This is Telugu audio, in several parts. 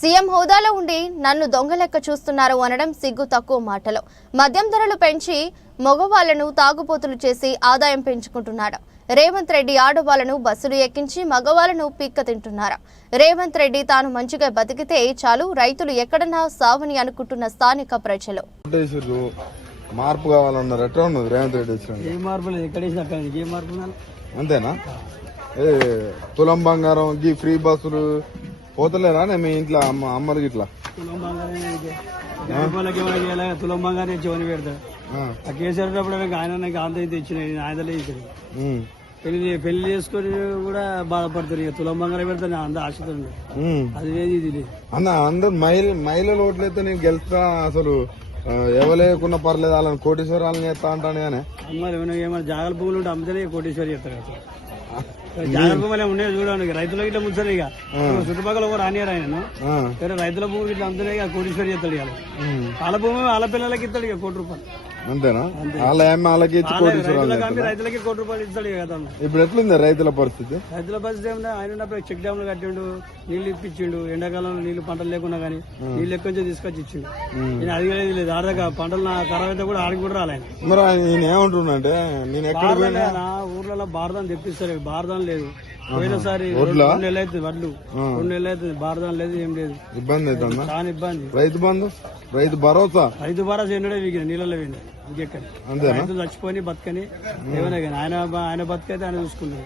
సీఎం హోదాలో ఉండి నన్ను దొంగలెక్క చూస్తున్నారు అనడం సిగ్గు తక్కువ మాటలు. మద్యం ధరలు పెంచి మగవాళ్లను తాగుబోతులు చేసి ఆదాయం పెంచుకుంటున్నాడు. రేవంత్ రెడ్డి ఆడవాళ్లను బస్సులు ఎక్కించి మగవాళ్లను పిక్క తింటున్నారు. రేవంత్ రెడ్డి తాను మంచిగా బతికితే చాలు, రైతులు ఎక్కడన్నా సావని అనుకుంటున్న స్థానిక ప్రజలు. మార్పు కావాలన్నారు. ఎట్లా ఉన్నది రేవంత్ రెడ్డి వచ్చిన? ఏ మార్పు లేదు, ఎక్కడ ఏ మార్పు అంతేనా? తులం బంగారం గీ ఫ్రీ బస్సులు పోతలేరా మీ ఇంట్లో అమ్మలకి ఇట్లా? తులం బంగారం చెవని పెడతాడు. ఆ కేసీఆర్ ఆయన ఆంధ్ర తెచ్చిన ఆయనలే ఇక్కడ పెళ్లి చేసుకుని కూడా బాధపడతారు. ఇక తులం బంగారం పెడతాను అందరూ ఆశతో అది లేదు ఇది లేదు అన్న. అందరు మహిళలు ఓట్లయితే నేను గెలుస్తా, అసలు ఎవలేకున్నా పర్లేదు, వాళ్ళని కోటేశ్వరాలను చేస్తా అంటాను. కానీ మరి ఏమైనా జాగ్రత్త భూములు ఉంటే అమ్మితేనే కోటేశ్వరి చేస్తారు. జాగ్రత్త భూములు ఉన్నాయి చూడండి, రైతుల గిట్లా ముంచారు. ఇక చుట్టుపక్కల ఒక రానియారు ఆయన వేరే రైతుల భూములు ఇట్లా అమ్మితేనే ఇక కోటేశ్వరి చేస్తాడు. ఇక వాళ్ళ భూమి వాళ్ళ పిల్లలకి ఇస్తాడు ఇక ₹1,00,00,000. అంతేనా? వాళ్ళకి రైతులకి ₹1,00,00,000 ఇస్తాడు కదా. ఇప్పుడు ఎట్లుంది రైతుల పరిస్థితి? రైతుల పరిస్థితి ఏమన్నా, ఆయన చెక్ డ్యామ్లు కట్టిండు, నీళ్లు ఇప్పించిండు. ఎండాకాలంలో నీళ్లు పంటలు లేకున్నా కానీ నీళ్ళు ఎక్కువ తీసుకొచ్చి ఇచ్చిండు. నేను అడిగేది లేదు. ఆడదాకా పంటలు ఖరాబ్ అయితే కూడా ఆడికి కూడా రాలేదు. మరి నేను ఏమంటున్నా, ఊర్లలో బారదాన్ని తెప్పిస్తారు. బారదాన్ లేదు. పోయినసారి 2 నెలలు అవుతుంది, వడ్లు 2 నెలలు అవుతుంది, బారదాన్ లేదు, ఏం లేదు. ఇబ్బంది అవుతుందా? చాలా ఇబ్బంది. రైతు బంధు, రైతు భరోసా ఎన్నడే వీగిన నీళ్ళలో పోయింది. ఇంకెక్కడ రైతులు చచ్చిపోయి బతకని ఏమైనా కానీ ఆయన బతికైతే ఆయన చూసుకున్నాడు.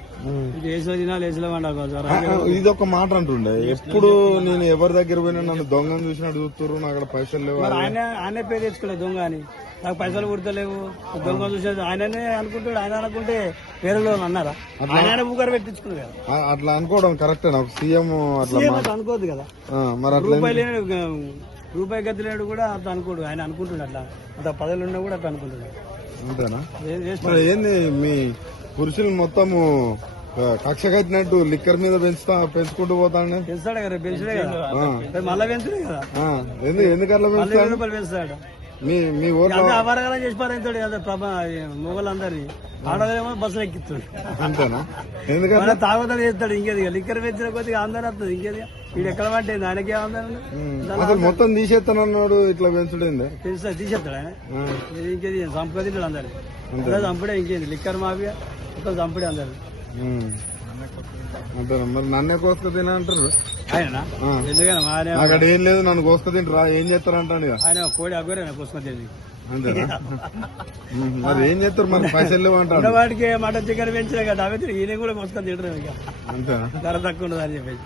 ఏసులో తినాలి, ఏసులో వండాలి. ఇది ఒక మాట అంటుండే, ఎప్పుడు నేను ఎవరి దగ్గర పోయినా నన్ను దొంగను చూసినట్టు చూస్తారు, నాకు అక్కడ పైసలు లేవు. ఆయనే పేరు తెచ్చుకోలేదు దొంగ అని. నాకు పైసలు కుడతలేవు, దొంగ చూసేది ఆయననే అనుకుంటాడు. ఆయన అనుకుంటే వేరే అన్నారా? ఆయన బుగారు పెట్టించుకున్నాడు కదా. అట్లా అనుకోవడం కరెక్టే. నాకు సీఎం అట్లా అనుకోవద్దు కదా. మరి రూపాయి గతి లేడు కూడా అట్లా అనుకోడు. ఆయన అనుకుంటున్నాడు అట్లా, అంత పదవులు ఉన్నా కూడా అట్లా అనుకుంటున్నాడు. అంతేనా? ఏంది మీ పురుషులు మొత్తము కక్ష కట్టినట్టు లిక్కర్ మీద పెంచుకుంటూ పోతాడు? పెంచుతాడు కదా, పెంచుడే కదా, మళ్ళా పెంచుడే కదా. ఎందుకట్లా పెంచుతాడు? మీ ఊర్లో అపరకాలం చేసి పారైతాడు కదా మొగలందరినీ. ఆడవాళ్ళేమో బస్సులు ఎక్కిస్తాడు. అంతేనా? ఎందుకంటే తాగుతా చేస్తాడు. ఇంకేది లిక్కర్ పెంచిన కొద్దిగా అందరూ వస్తుంది. ఇంకేది వీడు ఎక్కడ పట్టేది ఆయనకే అసలు మొత్తం తీసేస్తానన్నాడు. ఇట్లా పెంచుడేంది? తీసేస్తాడు ఆయన. ఇంకేది చంపుకో అందరు చంపుడే. ఇంకేది లిక్కర్ మాఫియా మొత్తం చంపుడే అందరు. అంతేనా? మరి నన్నే కోసుకు తిన అంటారు ఆయన. ఎందుకని అక్కడ ఏం లేదు, నన్ను కోసుకు తింటారా, ఏం చేస్తారంటాడు ఆయన. కోడి అగ్గరే కోసుకొని తింది. అంతేనా? మరి ఏం చేస్తారు? మరి పైసలు లేవు అంటారు. వాడికి మటన్ చికెన్ పెంచినా కదా, అవి ఈయన కూడా కోసుకొని తింటారు. ఇక అంతేనా? ధర తక్కువ ఉండదు అని చెప్పేసి.